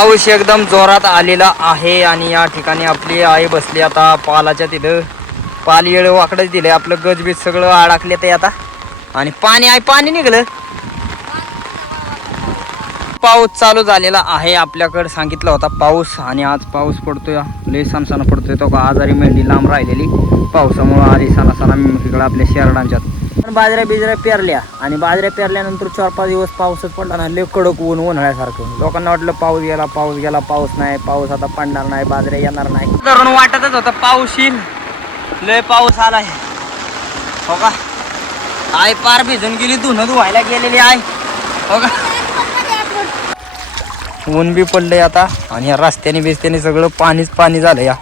पाऊस एकदम जोरात आलेला आहे आणि या ठिकाणी आपली आई बसली आता पालाच्या तिथं. पाल येळ वाकडच दिले, आपलं गजबीज सगळं अडकले ते आता. आणि पाणी निघलं. पाऊस चालू झालेला आहे, आपल्याकडे सांगितलं होता पाऊस आणि आज पाऊस पडतोय. लय सणसण पडतोय. तो का आजारी मेंढी लांब राहिलेली पावसामुळे आली सणासणा इकडं आपल्या शेरडांच्यात. पण बाजऱ्या पेरल्या आणि बाजऱ्या पेरल्यानंतर 4-5 दिवस पाऊसच पडला ना. लय कडक ऊन उन्हाळ्यासारखं. लोकांना वाटलं पाऊस गेला, पाऊस नाही, पाऊस आता पडणार नाही, बाजऱ्या येणार नाही. धरून वाटतच होतं पाऊस येईल. लय पाऊस आलाय हो का. आई पार भिजून गेली, धुणं धुवायला गेलेली आहे हो का. ऊन बी पडलंय आता आणि या रस्त्याने बिस्त्याने सगळं पाणी झालं. या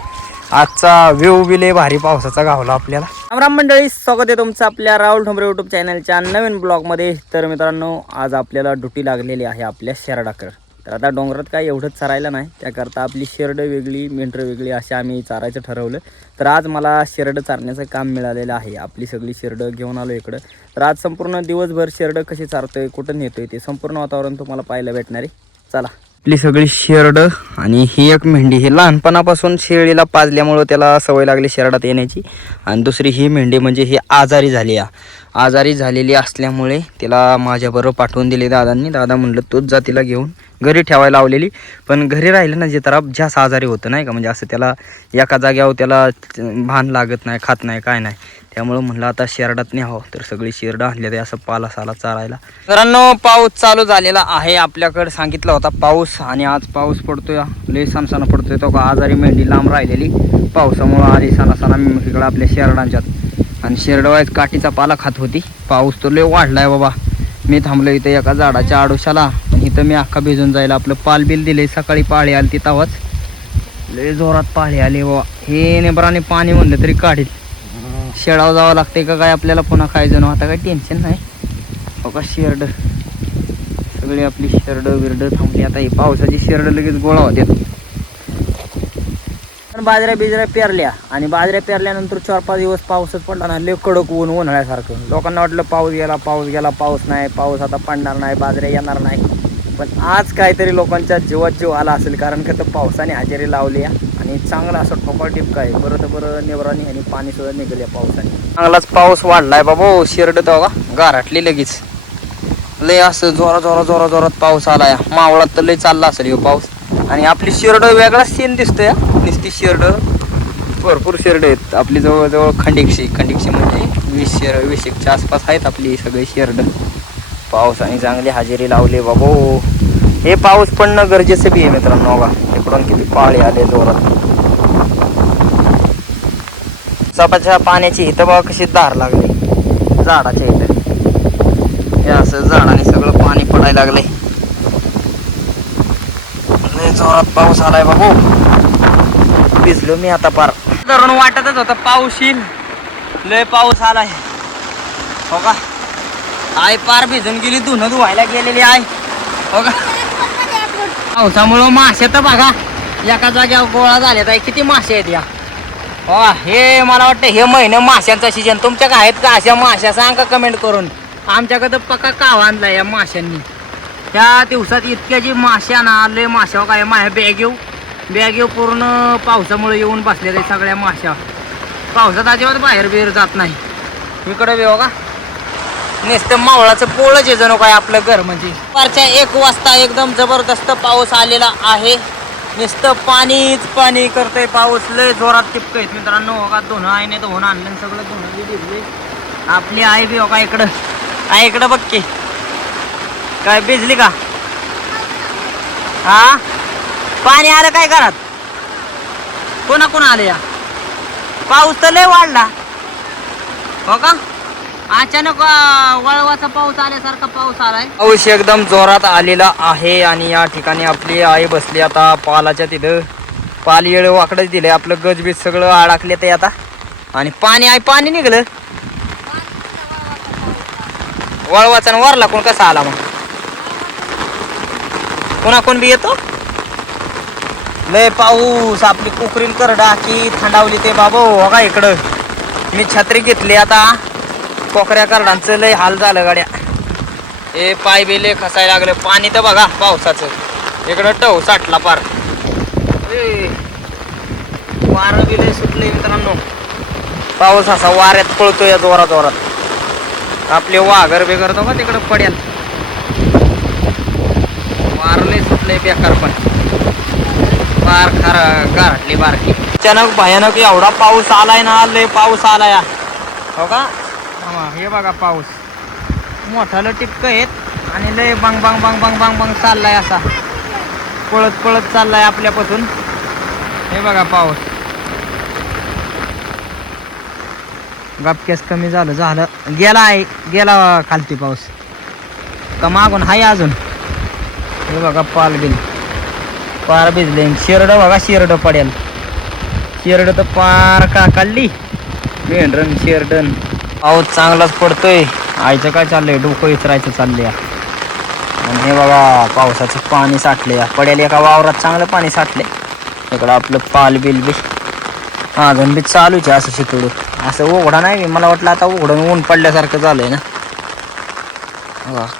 आजचा व्ह्यू बी लय भारी पावसाचा गावला आपल्याला. राम मंडळी, स्वागत आहे तुमचं आपल्या राहुल ठोंबरे यूट्यूब चॅनलच्या नवीन ब्लॉगमध्ये. तर मित्रांनो, आज आपल्याला ड्युटी लागलेली आहे आपल्या शेरडाकर. तर आता डोंगरात काय एवढंच चारायला नाही, त्याकरता आपली शेरडं वेगळी मेंढरं वेगळी असे आम्ही चारायचं ठरवलं. तर आज मला शेरडं चारण्याचं काम मिळालेलं आहे. आपली सगळी शेरडं घेऊन आलो इकडं. तर आज संपूर्ण दिवसभर शेरडं कशी चारतोय, कुठं नेतोय, ते संपूर्ण वातावरण तुम्हाला पाहायला भेटणार आहे. चला. आपली सगळी शेरडं आणि ही एक मेंढी, ही लहानपणापासून शेळीला पाजल्यामुळं त्याला सवय लागली शेरडात येण्याची. आणि दुसरी ही मेंढी म्हणजे ही आजारी झालेली असल्यामुळे तिला माझ्याबरोबर पाठवून दिली दादांनी. दादा म्हणलं तूच जा तिला घेऊन. घरी ठेवायला लावलेली, पण घरी राहिलं ना जे तर जास्त आजारी होतं नाही का. म्हणजे असं त्याला एका जाग्यावर त्याला भान लागत नाही, खात नाही, काय नाही. त्यामुळं म्हणलं आता शेरडात न्यावं. तर सगळी शेरडं आणले ते असं पाला चारायला. मित्रांनो, पाऊस चालू झालेला आहे. आपल्याकडे सांगितलं होता पाऊस आणि आज पाऊस पडतोय. लय सणसण पडतोय. तो का आजारी मेंढी लांब राहिलेली पावसामुळं आली सणासणा इकडं आपल्या शेरडांच्यात. आणि शेरडवायच काठीचा पाला खात होती. पाऊस तर लय वाढलाय बाबा. मी थांबलो इथं एका झाडाच्या आडोशाला. इथं मी अख्खा भिजून जायला आपलं पाल बिल दिले. सकाळी पाळी आली ती तवाच लय जोरात पाळी आली बाबा. हे नेबराने पाणी म्हणलं तरी काढील. शेळावर जावं लागते का काय आपल्याला, पुन्हा खायचं ना. आता काही टेन्शन नाही हो का. शेरडं सगळी आपली शेरडं बिरडं थांबली. आता ही पावसाची शेरडं लगेच गोळा होते. पण बाजऱ्या पेरल्या आणि बाजऱ्या पेरल्यानंतर 4-5 दिवस पाऊसच पडला ना. लय कडक ऊन उन्हाळ्यासारखं. लोकांना वाटलं पाऊस गेला, पाऊस नाही, पाऊस आता पडणार नाही, बाजऱ्या येणार नाही. पण आज काहीतरी लोकांच्या जीवात जीव आला असेल, कारण का तर पावसाने हजेरी लावली आणि चांगला असं ठोकळ टिपका आहे. बरं नेबराने आणि पाणी सुद्धा निघाले पावसाने. चांगलाच पाऊस वाढलाय बाबा. शेरडं तेव्हा गारटली लगेच. लय असं जोरात पाऊस आलाय. मावळात तर लय चालला असेल ह्यो पाऊस. आणि आपली शेरडं वेगळा सीन दिसतोय. नुसती शेरडं भरपूर शेरडं आहेत आपली. जवळजवळ खंडिकशी म्हणजे 20-21च्या आसपास आहेत आपली सगळी शेरडं. पावसाने चांगली हजेरी लावली बाबो. हे पाऊस पडणं गरजेचं बी आहे मित्रांनो. बघा इकडून किती पाळी आले जोरात. सपाच्या पाण्याची इथं बघा कशी धार लागली झाडाच्या इथं. हे असं झाडाने सगळं पाणी पडायला लागले. लय जोरात पाऊस आलाय बाबू. भिजलो मी आता पार. धरून वाटतच होतं पाऊस येईल. लय पाऊस आलाय हो का. आई पार भिजून गेली, धुणं धुवायला गेलेली आहे हो का. पावसामुळं मासे तर बघा एका जाग्यावर गोळा झाले तर किती मासे आहेत या हो. हे मला वाटतं हे महिना माशांचा सीजन. तुमच्या काय आहेत का अशा माश्या, सांगा कमेंट करून. आमच्याकडं पक्का काव आणला या माशांनी. त्या दिवसात इतक्या जी माश्या ना, लय माश्या काय माझ्या बॅग पूर्ण पावसामुळे येऊन बसलेल्या सगळ्या माश्या. पावसात अजिबात बाहेर जात नाही. इकडं बी बघा नुसतं मावळाचं पोळच आहे जणू काय आपलं घर. म्हणजे दुपारच्या 1 वाजता एकदम जबरदस्त पाऊस आलेला आहे. नुसतं पाणी करतोय पाऊस. लय जोरात टिपकं आहेत मित्रांनो. बघा धुणं आईने धुवून आणलं सगळं. धुणं बी भिजले. आपली आई बी बघा इकडं बघ की काय भिजली का. हा पाणी आलं काय घरात. कोणा आलं या. पाऊस तर लय वाढला हो का. अचानक वळवाचा पाऊस आल्यासारखा पाऊस आलाय. पाऊस एकदम जोरात आलेला आहे आणि या ठिकाणी आपली आई बसली आता पालाच्या तिथं. पाल येळ वाकडच दिले, आपलं गजबीज सगळं अडकले ते आता. आणि पाणी निघलं. वळवाचा वरला कोण कसा आला मग. कोण बी येतो. लय पाऊस. आपली कुकरीन करडा की थंडावली ते बाबो. हो का इकडं मी छत्री घेतली आता. कोकऱ्या करडांचं लय हाल झालं गाड्या. हे पाय बिले खसायला लागलं. पाणी तर बघा पावसाचं इकडं टव साठला पार. वारं बिले सुटले मित्रांनो. पाऊस असा वाऱ्यात पळतोय जोरात जोरात. आपले वाघर बिगरतो का तिकडं पडेल. वारले सुटले बेकार पण फार खरा गारटली बारकी. अचानक भयानक एवढा पाऊस आलाय ना. लय पाऊस आलाय हो का. हे बघा पाऊस मोठालं टिपक आहेत आणि लय बांग बांग बांग बांग बांग बांग चाललाय. असा पळत पळत चाललाय आपल्यापासून. हे बघा पाऊस. गपकेस कमी झालं गेला खालती पाऊस का मागून हाय अजून. हे बघा पार भिजले. शेरड बघा शेरड पडेल. शेरड तर पार का काढली. मेंढरण शेरडन. पाऊस चांगलाच पडतोय. आईचं काय चाललंय डोकं इचरायचं चाललंय. आणि हे बघा पावसाचं पाणी साठले. पडेल एका वावरात चांगलं पाणी साठले. इकडं आपलं पाल बिल बी अजून बी चालूच आहे. असं शितोडू असं उघडा नाही. मला वाटलं आता उघडून ऊन पडल्यासारखं झालंय ना.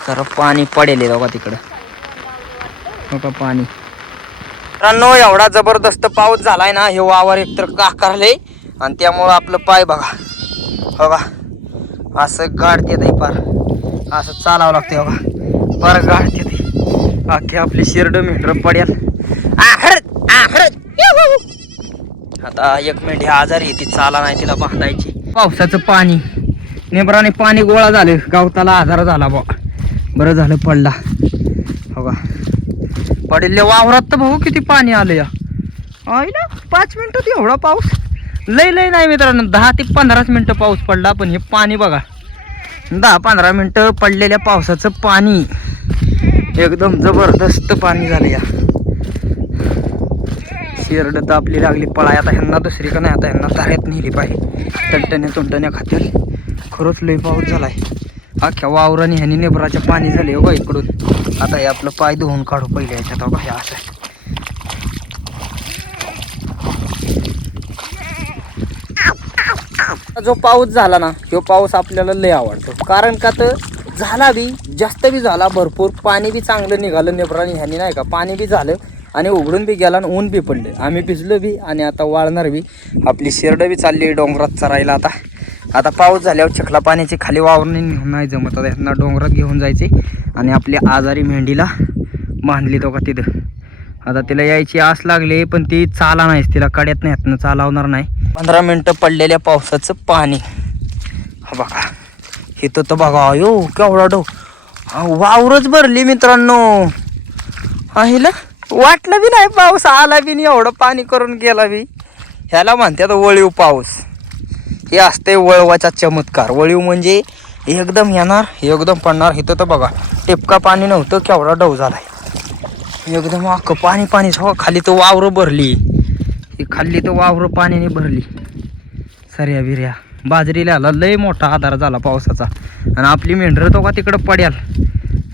खरं पाणी पडेल बघा तिकडं. हो का पाणी. मित्रांनो एवढा जबरदस्त पाऊस झालाय ना. हे वावर एकतर काकारले आणि त्यामुळं आपलं पाय बघा हो का असं गाडते ते पार. असं चालावं लागतंय बघा. पार गाडते ते अख्खे आपली शिरड मेंढर पडेल. आता एक मिनिट ह्या आजारी ती चाला नाही तिला बांधायची. पावसाचं पाणी नेबराने पाणी गोळा झालं. गावताला आजार झाला बा. बरं झालं पडला हो का. पडले वावरात तर भाऊ किती पाणी आलं या. ना 5 मिनिटात एवढा पाऊस. लय नाही मित्रांनो. 10 ते 15 मिनिटं पाऊस पडला. पण हे पाणी बघा 10-15 मिनिटं पडलेल्या पावसाचं पाणी एकदम जबरदस्त पाणी झालं या. शेरड तर आपली लागली पळाय. आता ह्यांना दुसरी का नाही. आता ह्यांना धाऱ्यात नेली पाहिजे. टंटण्या खातील. खरंच लय पाऊस झालाय. अख्ख्या वावराने ह्यानी नेबराच्या पाणी झाले हो इकडून. आता हे आपलं पाय धुवून काढू पहिले याच्यात बघा. हे असं जो पाऊस झाला ना तो पाऊस आपल्याला लय आवडतो. कारण का तर झाला बी जास्त बी झाला भरपूर. पाणी बी चांगलं निघालं नेबराने ह्यानी नाही का. पाणी बी झालं आणि उघडून बी गेला आणि ऊन बी पडले. आम्ही भिजलो बी आणि आता वाळणार बी. आपली शेरड बी चालली डोंगरात चरायला. आता पाऊस झाल्यावर चिखला पाण्याची खाली वावरणी नाही जमत. आता ह्यांना डोंगरात घेऊन जायचे आणि आपल्या आजारी मेंढीला बांधली तो का तिथं. आता तिला यायची आस लागली पण ती चाला नाहीच. तिला कड्यात नाही ह्यातनं चालवणार नाही. 15 मिनिटं पडलेल्या पावसाचं पाणी बघा. इथं तर बघा यो केवढा वावरच भरली मित्रांनो. हिला वाटलं बी नाही पाऊस आला बी नाही. एवढं पाणी करून गेला बी. ह्याला म्हणतात वळीव पाऊस. हे असते वळवाचा चमत्कार. वळीव म्हणजे एकदम येणार एकदम पडणार. इथं तर बघा टिपका पाणी नव्हतं. केवढा डव झालाय एकदम अख्खं पाणी सगळं. खाली तर वावरं भरली. खाल्ली तर वावरं पाण्याने भरली. सर्या बिर्या बाजरीला आला. लय मोठा आधार झाला पावसाचा. आणि आपली मेंढरं तो का तिकडं पडेल.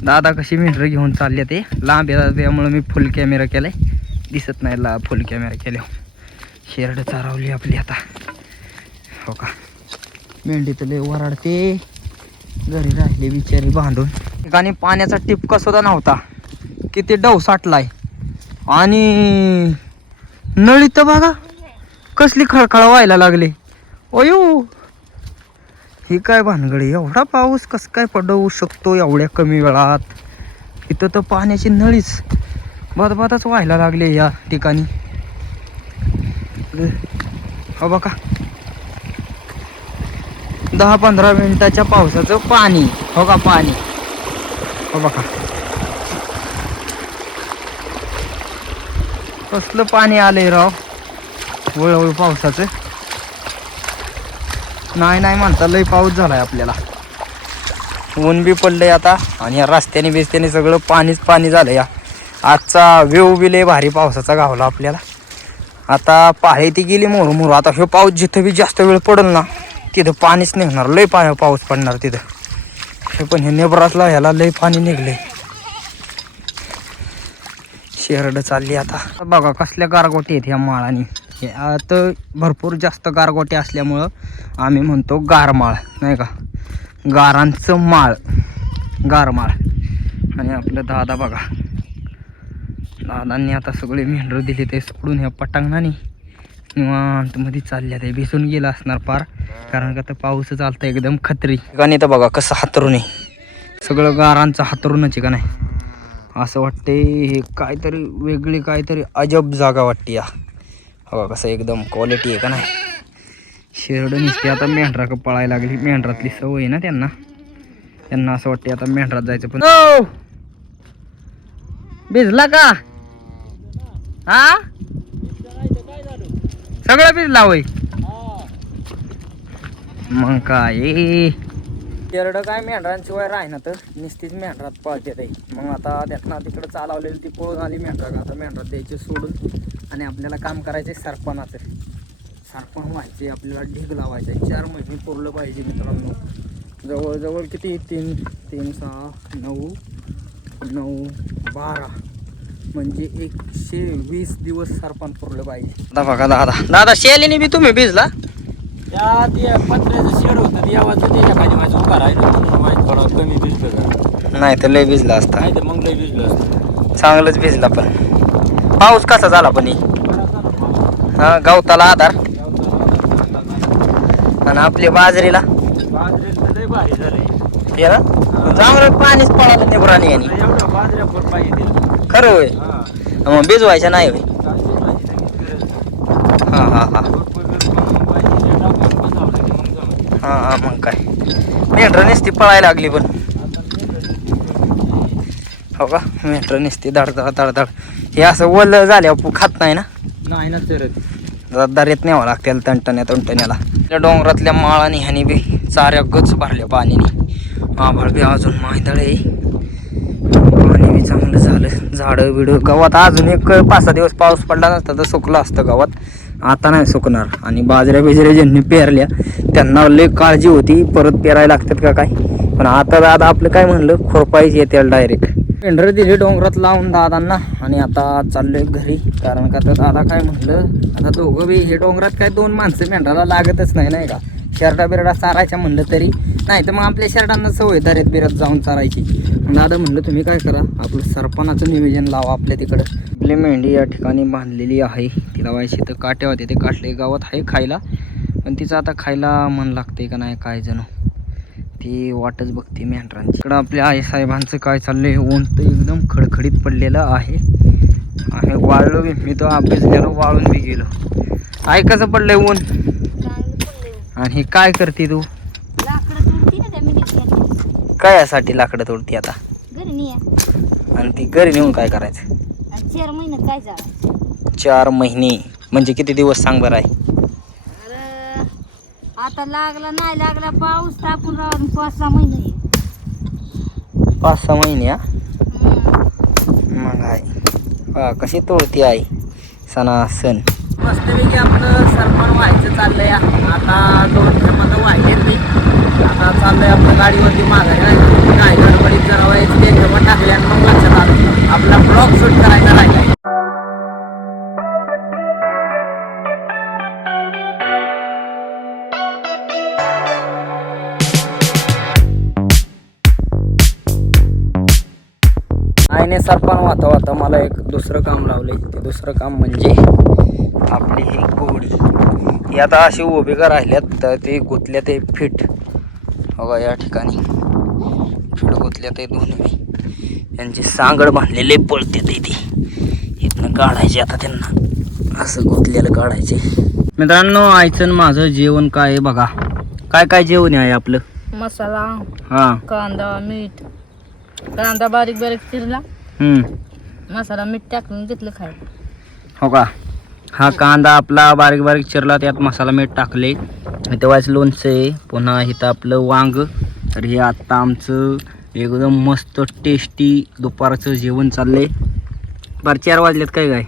दादा कशी मेंढरं घेऊन चालले ते लांब त्यामुळं मी फुल कॅमेरा केलाय. दिसत नाही फुल कॅमेरा केल्यावर. शेरड चारवली आपली आता हो का. मेंढी तर लय वराडते. घरी राहिले बिचारी बांधून. ठिकाणी पाण्याचा टिपका सुद्धा नव्हता. किती डव साठलाय. आणि नळी तर बघा कसली खळखळ व्हायला लागली. अयो ही काय भानगडी. एवढा पाऊस कस काय पडवू शकतो एवढ्या कमी वेळात. इथं तर पाण्याची नळीच बदबदच व्हायला लागले या ठिकाणी हो बघा. 10-15 मिनिटाच्या पावसाचं पाणी हो का. पाणी हो बघा कसलं पाणी आलंय राव. वळवळ पावसाचं नाही म्हणता लय पाऊस झालाय आपल्याला. ऊन बी पडलंय आता आणि या रस्त्याने बिस्त्याने सगळं पाणी झालं या. आजचा वेव बी लय भारी पावसाचा गावला आपल्याला. आता पाळी ती गेली मोर. आता हे पाऊस जिथं बी जास्त वेळ पडेल ना तिथं पाणीच निघणार. लय पाऊस पडणार तिथं. हे पण हे नेबरासला ह्याला लय पाणी निघले. शेरड चालली आता बघा कसल्या गारगोटी आहेत ह्या माळाने. हे आता भरपूर जास्त गारगोटी असल्यामुळं आम्ही म्हणतो गारमाळ नाही का. गारांचं माळ गारमाळ. आणि आपलं दादा बघा दादांनी आता सगळे मेंढर दिले ते सोडून ह्या पटांगणाने निवांत मध्ये चालल्या ते भिजून गेला असणार पार, कारण का तर पाऊस चालतं एकदम खत्री. ठिकाणी तर बघा कसं हातरून आहे, सगळं गारांचं हातरूनच आहे का नाही. असं वाटते हे काहीतरी वेगळी काहीतरी अजब जागा वाटते या. बघा कसं एकदम क्वालिटी आहे का नाही. शेरड नुसते आता मेंढरा का पळायला लागली, मेंढरातली सवय आहे ना त्यांना. त्यांना असं वाटते आता मेंढरात जायचं. पण भिजला का हा, सगळं भिजला होय मग काय. शेरड काय मेंढरांशिवाय राहीना तर निस्तीच मेंढरात पळते ते. मग आता त्यांना तिकडं चालवलेली ती पळून आली मेंढरा का, आता मेंढरात द्यायचे सोडून आणि आपल्याला काम करायचे सरपणाचं. सरपण व्हायचे आपल्याला, ढीग लावायचे. 4 महिने पुरलं पाहिजे मित्रांनो. जवळजवळ किती 3 3 6 9 9 12 म्हणजे 120 दिवस सरपण पुरलं पाहिजे. आता बघा दादा शेलीने बी तुम्ही भिजला. पत्र्याचं शेड होतं ते आवाज त्याच्या खाली माझं उभा राहिलं म्हणून माहीत थोडा कमी भिजलं. नाही तर लय भिजला असता. नाही तर मग लय भिजलं असतं. चांगलंच भिजला. पण पाऊस कसा झाला पण हा गवताला आधार. आणि आपली बाजरीला लय भारी झालंय. चांगलं पाणीच पडायला नाही बुराणी यांनी. एवढं बाजऱ्या पण पाहिजे खरं होय. मग भिजवायच्या नाही होय. हा हा हा हा हा मग काय मेंढर नुसती पळायला लागली. पण हो का मेंढर नुसती धडधड धडधड. हे असं ओलं झाल्यावर खात नाही ना. नाही ना चरत. दारेत न्यावं लागते तंटण्याला. त्या डोंगरातल्या माळाने ह्यानी बी चाऱ्या गच भरल्या पाण्याने. आभाळ बी अजून माहितळे, पाणी बी चांगलं झालं. झाडं बिडं गावात अजून एक 5-6 दिवस पाऊस पडला नसता तर सुकलं असतं गावात. आता नाही सुकणार. आणि बाजऱ्या बिजऱ्या ज्यांनी पेरल्या त्यांना लय काळजी होती, परत पेरायला लागतात का काय. पण आता दादा आपलं काय म्हणलं, खुरपाईच येते डायरेक्ट. मेंढर दिली डोंगरात लावून दादांना आणि आता चाललोय घरी. कारण का तर दादा काय म्हणलं, आता दोघं बी हे डोंगरात काय 2 माणसं मेंढराला लागतच नाही का. शेरडा बिरडा चारायच्या म्हणलं तरी नाही तर मग आपल्या शेरडांना सवय दऱ्यात बिरात जाऊन चारायची. मग दादा म्हणलं तुम्ही काय करा, आपलं सरपणाचं नियोजन लावा आपल्या तिकडं. आपली मेंढी या ठिकाणी बांधलेली आहे. तिला व्हायची तर काट्या होते ते काटले गावात आहे खायला. पण तिचं आता खायला मन लागते का नाही काय जणू ती वाटच बघते मेंढरांची. इकडं आपल्या आई साहेबांचं काय चाललंय. ऊन तर एकदम खडखडीत पडलेलं आहे. वाळलो बी मी तो अभ्यास गेलो, वाळून बी गेलो. आई कसं पडलंय ऊन. आणि काय करते तू. काय यासाठी लाकडं तोडती आता. आणि ती घरी नेऊन काय करायचं. 4 महिने काय झालं. 4 महिने म्हणजे किती दिवस सांग बरं आहे. आता लागला नाही लागला पाऊस तापून राहून 5-6 महिने. 5-6 महिने हा. मग आहे कशी तोडती आई सणासण. मस्तपैकी आपलं सरपण व्हायचं चाललंय. आता 2 थेंबानं व्हायचे नाही. आता चाललंय आपलं गाडीवरती मागायला. काय गडबडीत जरा व्हायचं ते थेंबा टाकले आणि मग लक्षात आलं आपला ब्लॉग शूट करायचा राहिला. आईने सरपण वाहता मला एक दुसरं काम लावलंय. ते दुसरं काम म्हणजे आपली ही घोडी. ही आता अशी उभी का राहिल्यात तर ते गुतल्या ते फिट. बघा या ठिकाणी फिट गुतल्या ते दोन्ही. त्यांची सांगड बांधलेले पळते ते इथनं काढायचे. आता त्यांना असं गुतलेलं काढायचे. मित्रांनो आईचं माझं जेवण काय आहे बघा. काय काय जेवण आहे आपलं. मसाला, हा कांदा, मीठ. कांदा बारीक बारीक चिरला, मसाला मीठ टाकून घेतलं खायला. हो का. हा कांदा आपला बारीक बारीक चिरला, त्यात मसाला मीठ टाकले. तेव्हाच लोणचं आहे. पुन्हा इथं आपलं वांग. तर हे आत्ता आमचं एकदम मस्त टेस्टी दुपारचं जेवण चाललंय. 4 वाजलेत काय काय.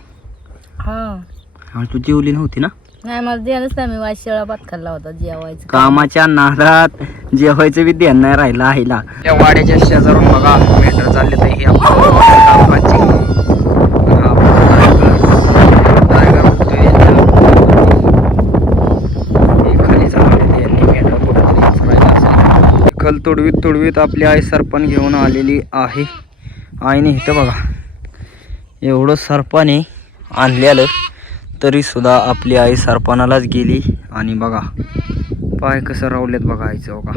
हा तू जेवली नव्हती ना. नाही मला ध्यानच नाही. मी वाशिळा भात खाल्ला होता जेवायचं. कामाच्या नादात जेवायचं बी ध्यान नाही राहिलं आईला. त्या वाड्याच्या शेजारून बघा मेंढर चालले तर हे कल तुडवीत आपली आई सरपण घेऊन आलेली आहे. आईने इथं बघा एवढं सरपाने आणलेलं तरी सुद्धा आपली आई सरपणालाच गेली. आणि बघा पाय कसं रावलेत बघा आईचं बघा.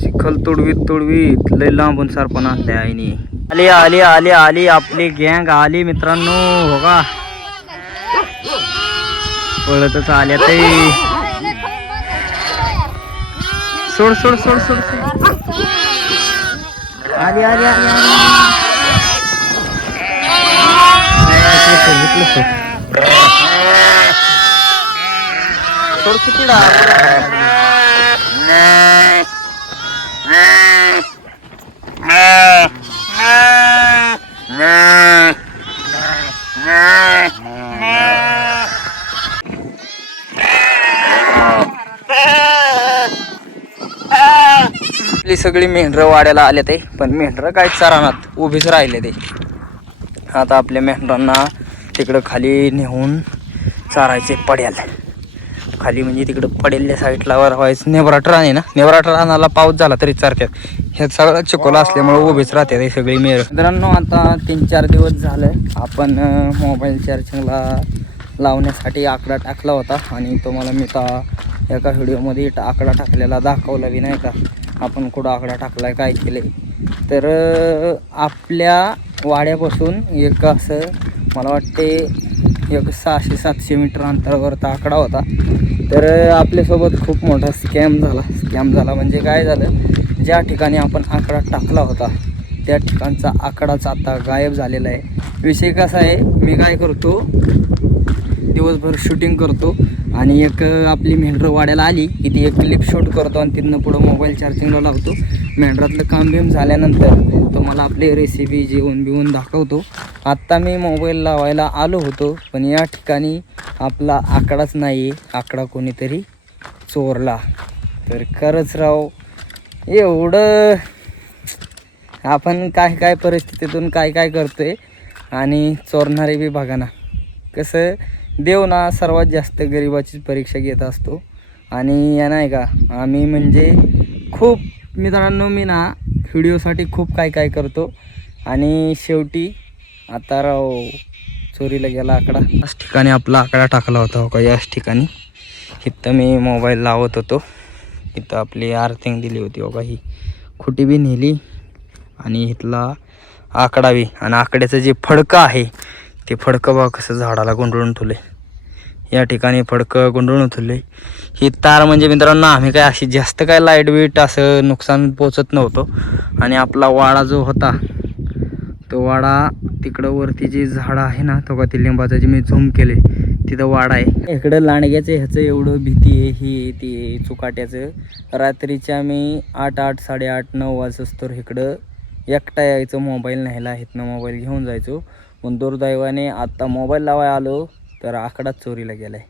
चिखल तुडवीत लय लांबून सरपण आणलंय आईने. आली आली आली आली आपली गँग आली मित्रांनो. हो का पळतच आल्या ते. सोड सोड सोड सोड सोड. आली आली आली सोड किती आपली सगळी मेंढरं वाड्याला आले ते. पण मेंढरं काय चरानात उभीच राहिले ते. आता आपल्या मेंढरांना तिकडं खाली नेऊन चारायचे पडेल. खाली म्हणजे तिकडं पडेलल्या साईडला वर व्हायचं. नेबराट रान आहे ना, नेबराट रानाला पाऊस झाला तरी चारतात. ह्यात सगळं चिकोला असल्यामुळे उभीच राहते हे सगळी मेर. मित्रांनो आता 3-4 दिवस झालं आपण मोबाईल चार्जिंगला लावण्यासाठी आकडा टाकला होता. आणि तुम्हाला मी एका व्हिडिओमध्ये आकडा टाकलेला दाखवला बी नाही का, आपण कुठं आकडा टाकलाय काय केले. तर आपल्या वाड्यापासून एक असं मला वाटते एक 600-700 मीटर अंतरावरचा आकडा होता. तर आपल्यासोबत खूप मोठा स्कॅम झाला म्हणजे काय झालं, ज्या ठिकाणी आपण आकडा टाकला होता त्या ठिकाणचा आकडाच आता गायब झालेला आहे. विषय कसा आहे, मी काय करतो दिवसभर शूटिंग करतो आणि एक आपली मेंढरं वाड्याला आली की ती एक क्लिप शूट करतो आणि तिथनं पुढं मोबाईल चार्जिंगला लावतो. मेंढरातलं काम बिम झाल्यानंतर तुम्हाला आपली रेसिपी जेवण बिवून दाखवतो. आत्ता मी मोबाईल लावायला आलो होतो पण या ठिकाणी आपला आकडाच नाही आहे. आकडा कोणीतरी चोरला. तर खरंच राव एवढं आपण काय परिस्थितीतून काय करतोय. आणि चोरणारे बी बघा ना कसं. देव ना सर्वात जास्त गरिबाची परीक्षा घेत असतो. आणि या नाही का आम्ही म्हणजे खूप मित्रांनो मी ना व्हिडिओसाठी खूप काय करतो आणि शेवटी आता राव चोरीला गेला आकडा. याच ठिकाणी आपला आकडा टाकला होता हो का, याच ठिकाणी. इथं मी मोबाईल लावत होतो, इथं आपली आर्थिंग दिली होती हो का, ही खुटी बी नेली आणि इथला आकडा बी. आणि आकड्याचं जे फडकं आहे ते फडकं बघा कसं झाडाला गुंडळून ठेवले. या ठिकाणी फडकं गुंडळून ठेवले. ही तार म्हणजे मित्रांनो आम्ही काय अशी जास्त काय लाईट वेट असं नुकसान पोचत नव्हतं. आणि आपला वाडा जो होता तो वाडा तिकडं वरती जी झाडं आहे ना तो का ती लिंबाचं जे मी झूम केले तिथं वाडा आहे. इकडं लांडग्याचं ह्याचं एवढं भीती आहे ही ती चुकाट्याचं. रात्रीच्या मी 8 साडेआठ 9 वाजता इकडं एकटा यायचं मोबाईल न्यायला. इथनं मोबाईल घेऊन जायचो. पण दुर्दैवाने आत्ता मोबाईल लावायला आलो तर आकडाच चोरीला गेलाय.